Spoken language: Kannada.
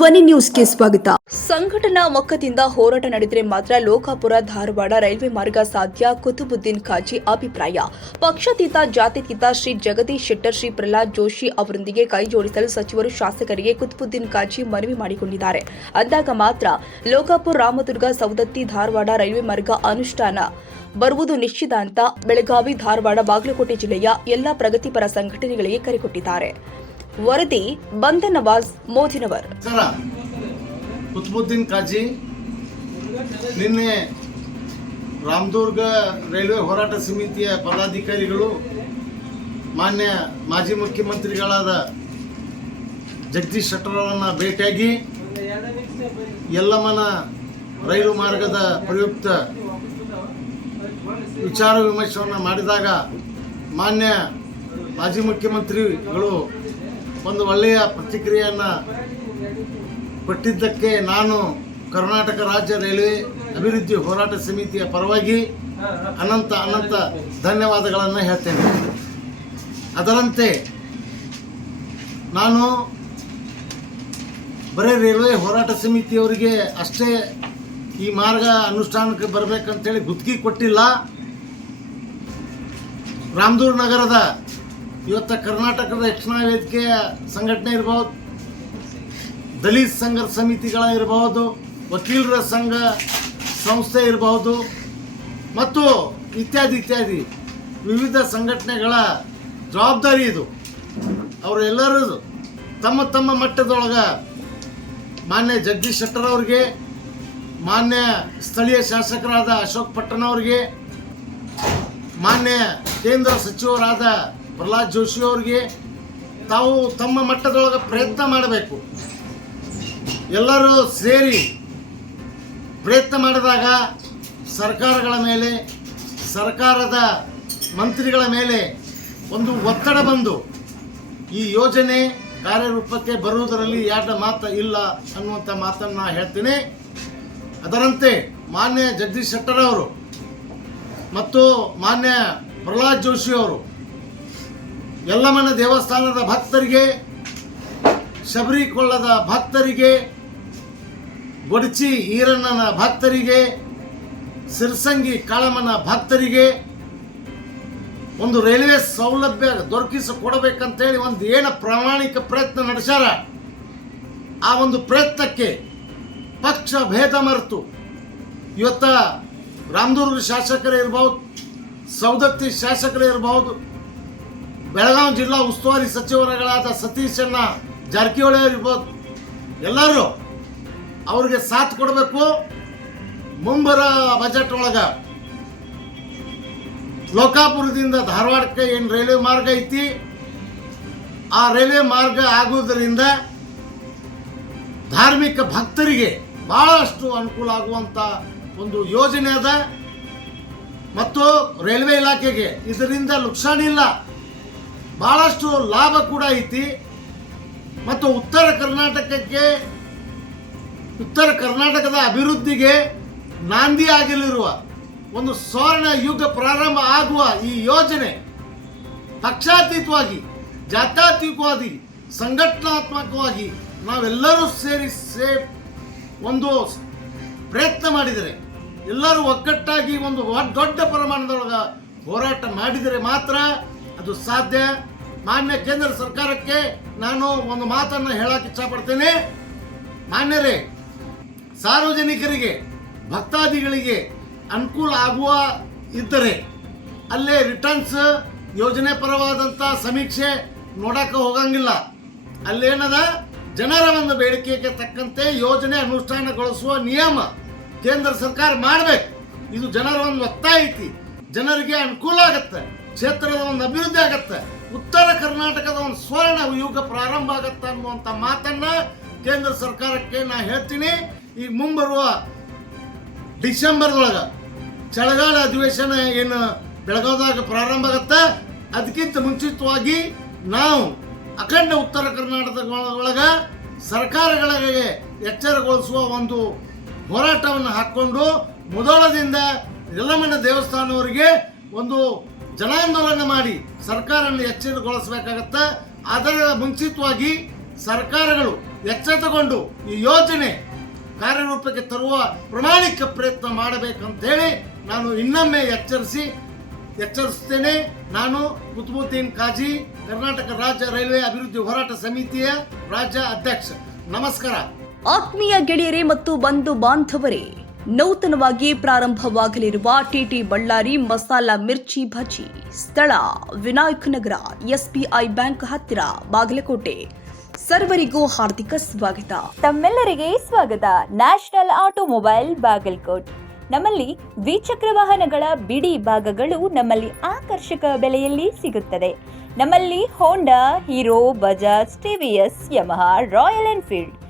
ಧ್ವನಿ ನ್ಯೂಸ್ಗೆ ಸ್ವಾಗತ. ಸಂಘಟನಾ ಮೊಕ್ಕದಿಂದ ಹೋರಾಟ ನಡೆದರೆ ಮಾತ್ರ ಲೋಕಾಪುರ, ಧಾರವಾಡ ರೈಲ್ವೆ ಮಾರ್ಗ ಸಾಧ್ಯ. ಕುತುಬುದ್ದೀನ್ ಖಾಜಿ ಅಭಿಪ್ರಾಯ. ಪಕ್ಷಾತೀತ ಜಾತ್ಯತೀತ ಶ್ರೀ ಜಗದೀಶ್ ಶೆಟ್ಟರ್, ಶ್ರೀ ಪ್ರಹ್ಲಾದ್ ಜೋಶಿ ಅವರೊಂದಿಗೆ ಕೈ ಜೋಡಿಸಲು ಸಚಿವರು ಶಾಸಕರಿಗೆ ಕುತುಬುದ್ದೀನ್ ಖಾಜಿ ಮನವಿ ಮಾಡಿಕೊಂಡಿದ್ದಾರೆ. ಅಂದಾಗ ಮಾತ್ರ ಲೋಕಾಪುರ, ರಾಮದುರ್ಗ ಸೌದತ್ತಿ ಧಾರವಾಡ ರೈಲ್ವೆ ಮಾರ್ಗ ಅನುಷ್ಠಾನ ಬರುವುದು ನಿಶ್ಚಿತ ಅಂತ ಬೆಳಗಾವಿ, ಧಾರವಾಡ, ಬಾಗಲಕೋಟೆ ಜಿಲ್ಲೆಯ ಎಲ್ಲಾ ಪ್ರಗತಿಪರ ಸಂಘಟನೆಗಳಿಗೆ ಕರೆ ಕೊಟ್ಟಿದ್ದಾರೆ. ವರದಿ ಬಂದ ನವಾಜ್ ಮೋದಿನವರ್. ಕುತ್ಬುದ್ದೀನ್ ಕಾಜಿ, ನಿನ್ನೆ ರಾಮದುರ್ಗ ರೈಲ್ವೆ ಹೋರಾಟ ಸಮಿತಿಯ ಪದಾಧಿಕಾರಿಗಳು, ಮಾನ್ಯ ಮಾಜಿ ಮುಖ್ಯಮಂತ್ರಿಗಳಾದ ಜಗದೀಶ್ ಶೆಟ್ಟರ್ ಭೇಟಿಯಾಗಿ ಎಲ್ಲಮ್ಮನ ರೈಲು ಮಾರ್ಗದ ಪ್ರಯುಕ್ತ ವಿಚಾರ ವಿಮರ್ಶೆಯನ್ನು ಮಾಡಿದಾಗ ಮಾನ್ಯ ಮಾಜಿ ಮುಖ್ಯಮಂತ್ರಿಗಳು ಒಂದು ಒಳ್ಳೆಯ ಪ್ರತಿಕ್ರಿಯೆಯನ್ನು ಕೊಟ್ಟಿದ್ದಕ್ಕೆ ನಾನು ಕರ್ನಾಟಕ ರಾಜ್ಯ ರೈಲ್ವೆ ಅಭಿವೃದ್ಧಿ ಹೋರಾಟ ಸಮಿತಿಯ ಪರವಾಗಿ ಅನಂತ ಅನಂತ ಧನ್ಯವಾದಗಳನ್ನು ಹೇಳ್ತೇನೆ. ಅದರಂತೆ ನಾನು ಬರೀ ರೈಲ್ವೆ ಹೋರಾಟ ಸಮಿತಿಯವರಿಗೆ ಅಷ್ಟೇ ಈ ಮಾರ್ಗ ಅನುಷ್ಠಾನಕ್ಕೆ ಬರಬೇಕಂತೇಳಿ ಗುತ್ತಿಗೆ ಕೊಟ್ಟಿಲ್ಲ. ರಾಮದೂರ್ ನಗರದ ಇವತ್ತ ಕರ್ನಾಟಕದ ರಕ್ಷಣಾ ವೇದಿಕೆಯ ಸಂಘಟನೆ ಇರಬಹುದು ದಲಿತ ಸಂಘರ್ಷ ಸಮಿತಿಗಳ ಇರಬಹುದು ವಕೀಲರ ಸಂಘ ಸಂಸ್ಥೆ ಇರಬಹುದು ಮತ್ತು ಇತ್ಯಾದಿ ಇತ್ಯಾದಿ ವಿವಿಧ ಸಂಘಟನೆಗಳ ಜವಾಬ್ದಾರಿ ಇದು. ಅವರೆಲ್ಲರೂ ತಮ್ಮ ತಮ್ಮ ಮಟ್ಟದೊಳಗೆ ಮಾನ್ಯ ಜಗದೀಶ್ ಶೆಟ್ಟರ್ ಅವ್ರಿಗೆ, ಮಾನ್ಯ ಸ್ಥಳೀಯ ಶಾಸಕರಾದ ಅಶೋಕ್ ಪಟ್ಟಣ ಅವ್ರಿಗೆ, ಮಾನ್ಯ ಕೇಂದ್ರ ಸಚಿವರಾದ ಪ್ರಹ್ಲಾದ್ ಜೋಶಿ ಅವ್ರಿಗೆ ತಾವು ತಮ್ಮ ಮಟ್ಟದೊಳಗೆ ಪ್ರಯತ್ನ ಮಾಡಬೇಕು. ಎಲ್ಲರೂ ಸೇರಿ ಪ್ರಯತ್ನ ಮಾಡಿದಾಗ ಸರ್ಕಾರಗಳ ಮೇಲೆ, ಸರ್ಕಾರದ ಮಂತ್ರಿಗಳ ಮೇಲೆ ಒಂದು ಒತ್ತಡ ಬಂದು ಈ ಯೋಜನೆ ಕಾರ್ಯರೂಪಕ್ಕೆ ಬರುವುದರಲ್ಲಿ ಯಾರ ಮಾತ ಇಲ್ಲ ಅನ್ನುವಂಥ ಮಾತನ್ನು ಹೇಳ್ತೀನಿ. ಅದರಂತೆ ಮಾನ್ಯ ಜಗದೀಶ್ ಶೆಟ್ಟರ್ ಅವರು ಮತ್ತು ಮಾನ್ಯ ಪ್ರಹ್ಲಾದ್ ಜೋಶಿ ಅವರು ಯಲ್ಲಮ್ಮನ ದೇವಸ್ಥಾನದ ಭಕ್ತರಿಗೆ, ಶಬರಿಕೊಳ್ಳದ ಭಕ್ತರಿಗೆ ಗೊಡಚಿ ಈರಣ್ಣನ ಭಕ್ತರಿಗೆ, ಸಿರ್ಸಂಗಿ ಕಾಳಮ್ಮನ ಭಕ್ತರಿಗೆ ಒಂದು ರೈಲ್ವೆ ಸೌಲಭ್ಯ ದೊರಕಿಸಿಕೊಡಬೇಕಂತೇಳಿ ಒಂದು ಏನು ಪ್ರಾಮಾಣಿಕ ಪ್ರಯತ್ನ ನಡೆಸ್ಯಾರ? ಆ ಒಂದು ಪ್ರಯತ್ನಕ್ಕೆ ಪಕ್ಷ ಭೇದ ಮರೆತು. ಇವತ್ತ ರಾಮದುರ್ಗ ಶಾಸಕರೇ ಇರ್ಬೋದು ಸೌದತ್ತಿ ಶಾಸಕರೇ ಇರಬಹುದು ಬೆಳಗಾವಿ ಜಿಲ್ಲಾ ಉಸ್ತುವಾರಿ ಸಚಿವರುಗಳಾದ ಸತೀಶಣ್ಣ ಜಾರಕಿಹೊಳಿ ಇರ್ಬೋದು. ಎಲ್ಲರೂ ಅವ್ರಿಗೆ ಸಾಥ್ ಕೊಡಬೇಕು. ಮುಂಬರ ಬಜೆಟ್ ಒಳಗೆ ಲೋಕಾಪುರದಿಂದ ಧಾರವಾಡಕ್ಕೆ ಏನು ರೈಲ್ವೆ ಮಾರ್ಗ ಐತಿ? ಆ ರೈಲ್ವೆ ಮಾರ್ಗ ಆಗುವುದರಿಂದ ಧಾರ್ಮಿಕ ಭಕ್ತರಿಗೆ ಬಹಳಷ್ಟು ಅನುಕೂಲ ಆಗುವಂಥ ಒಂದು ಯೋಜನೆ ಅದ. ಮತ್ತು ರೈಲ್ವೆ ಇಲಾಖೆಗೆ ಇದರಿಂದ ನುಕ್ಸಾನ್ ಬಹಳಷ್ಟು ಲಾಭ ಕೂಡ ಐತಿ. ಮತ್ತು ಉತ್ತರ ಕರ್ನಾಟಕಕ್ಕೆ, ಉತ್ತರ ಕರ್ನಾಟಕದ ಅಭಿವೃದ್ಧಿಗೆ ನಾಂದಿ ಆಗಲಿರುವ ಒಂದು ಸ್ವರ್ಣ ಯುಗ ಪ್ರಾರಂಭ ಆಗುವ ಈ ಯೋಜನೆ ಪಕ್ಷಾತೀತವಾಗಿ, ಜಾತ್ಯಾತೀತವಾಗಿ, ಸಂಘಟನಾತ್ಮಕವಾಗಿ ನಾವೆಲ್ಲರೂ ಸೇರಿ ಸೇ ಒಂದು ಪ್ರಯತ್ನ ಮಾಡಿದರೆ, ಎಲ್ಲರೂ ಒಗ್ಗಟ್ಟಾಗಿ ಒಂದು ದೊಡ್ಡ ಪ್ರಮಾಣದೊಳಗೆ ಹೋರಾಟ ಮಾಡಿದರೆ ಮಾತ್ರ ಅದು ಸಾಧ್ಯ. ಮಾನ್ಯ ಕೇಂದ್ರ ಸರ್ಕಾರಕ್ಕೆ ನಾನು ಒಂದು ಮಾತನ್ನು ಹೇಳಕ್ಕೆ ಇಚ್ಛಪಡ್ತೇನೆ ಮಾನ್ಯರೇ, ಸಾರ್ವಜನಿಕರಿಗೆ, ಭಕ್ತಾದಿಗಳಿಗೆ ಅನುಕೂಲ ಆಗುವ ಇದ್ದರೆ ಅಲ್ಲೇ ರಿಟರ್ನ್ಸ್ ಯೋಜನೆ ಪರವಾದಂಥ ಸಮೀಕ್ಷೆ ನೋಡಕ್ಕೆ ಹೋಗಂಗಿಲ್ಲ. ಅಲ್ಲೇನದ, ಜನರ ಒಂದು ಬೇಡಿಕೆಗೆ ತಕ್ಕಂತೆ ಯೋಜನೆ ಅನುಷ್ಠಾನಗೊಳಿಸುವ ನಿಯಮ ಕೇಂದ್ರ ಸರ್ಕಾರ ಮಾಡಬೇಕು. ಇದು ಜನರ ಒಂದು ಒತ್ತಾಯ ಐತಿ. ಜನರಿಗೆ ಅನುಕೂಲ ಆಗತ್ತೆ. ಕ್ಷೇತ್ರದ ಒಂದು ಅಭಿವೃದ್ಧಿ ಆಗತ್ತೆ. ಉತ್ತರ ಕರ್ನಾಟಕದ ಒಂದು ಸ್ವರ್ಣ ಯುಗ ಪ್ರಾರಂಭ ಆಗತ್ತೆ ಅನ್ನುವಂಥ ಮಾತನ್ನ ಕೇಂದ್ರ ಸರ್ಕಾರಕ್ಕೆ ನಾ ಹೇಳ್ತೀನಿ. ಈಗ ಮುಂಬರುವ ಡಿಸೆಂಬರ್ದೊಳಗೆ ಚಳಿಗಾಲ ಅಧಿವೇಶನ ಏನು ಬೆಳಗಾವದಾಗ ಪ್ರಾರಂಭ ಆಗತ್ತೆ. ಅದಕ್ಕಿಂತ ಮುಂಚಿತವಾಗಿ ನಾವು ಅಖಂಡ ಉತ್ತರ ಕರ್ನಾಟಕದ ಒಳಗೆ ಸರ್ಕಾರಗಳಿಗೆ ಎಚ್ಚರಗೊಳಿಸುವ ಒಂದು ಹೋರಾಟವನ್ನು ಹಾಕ್ಕೊಂಡು ಮೊದಲದಿಂದ ಯಲ್ಲಮ್ಮನ ದೇವಸ್ಥಾನವರಿಗೆ ಒಂದು ಜನಾಂದೋಲನ ಮಾಡಿ ಸರ್ಕಾರವನ್ನು ಎಚ್ಚರಗೊಳಿಸಬೇಕಾಗತ್ತೆ. ಅದರ ಮುಂಚಿತವಾಗಿ ಸರ್ಕಾರಗಳು ಎಚ್ಚೆತ್ತುಕೊಂಡು ಈ ಯೋಜನೆ ಕಾರ್ಯರೂಪಕ್ಕೆ ತರುವ ಪ್ರಮಾಣಿಕ ಪ್ರಯತ್ನ ಮಾಡಬೇಕಂತೇಳಿ ನಾನು ಇನ್ನೊಮ್ಮೆ ಎಚ್ಚರಿಸಿ, ಎಚ್ಚರಿಸ್ತೇನೆ. ನಾನು ಕುತುಬುದ್ದೀನ್ ಕಾಜಿ ಕರ್ನಾಟಕ ರಾಜ್ಯ ರೈಲ್ವೆ ಅಭಿವೃದ್ಧಿ ಹೋರಾಟ ಸಮಿತಿಯ ರಾಜ್ಯ ಅಧ್ಯಕ್ಷ. ನಮಸ್ಕಾರ. ಆತ್ಮೀಯ ಗೆಳೆಯರೇ ಮತ್ತು ಬಂಧು ಬಾಂಧವರೇ ನೂತನವಾಗಿ ಪ್ರಾರಂಭವಾಗಲಿರುವ ಟಿಟಿ ಬಳ್ಳಾರಿ ಮಸಾಲಾ ಮಿರ್ಚಿ ಭಜಿ. ಸ್ಥಳ ವಿನಾಯಕ್ ನಗರ, ಎಸ್ಬಿಐ ಬ್ಯಾಂಕ್ ಹತ್ತಿರ, ಬಾಗಲಕೋಟೆ. ಸರ್ವರಿಗೂ ಹಾರ್ದಿಕ ಸ್ವಾಗತ. ತಮ್ಮೆಲ್ಲರಿಗೆ ಸ್ವಾಗತ. National automobile Bagalkot. ನಮ್ಮಲ್ಲಿ ದ್ವಿಚಕ್ರ ವಾಹನಗಳ ಬಿಡಿ ಭಾಗಗಳು ನಮ್ಮಲ್ಲಿ ಆಕರ್ಷಕ ಬೆಲೆಯಲ್ಲಿ ಸಿಗುತ್ತದೆ. ನಮ್ಮಲ್ಲಿ Honda Hero Bajaj TVS Yamaha Royal Enfield